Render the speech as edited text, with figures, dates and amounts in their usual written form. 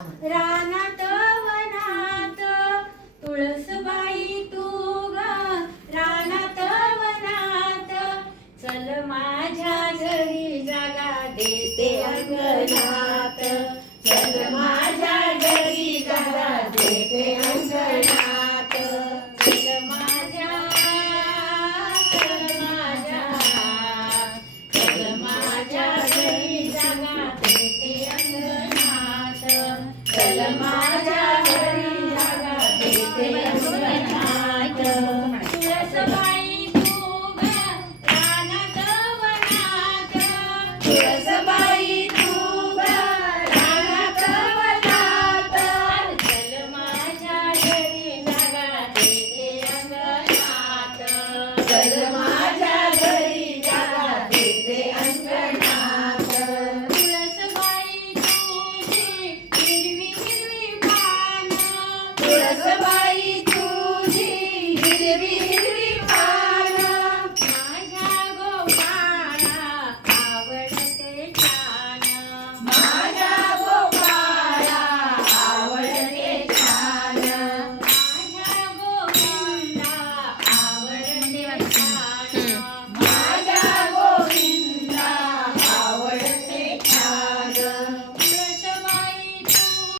रानात वनात तुळसबाई तू ग, रानात वनात चल माझ्या घरी जागा देते अंगणात, चल माझ्या घरी जागा देते अंगणात, चल माझ्या घरी जागा देते अंगणात, चल माझ्या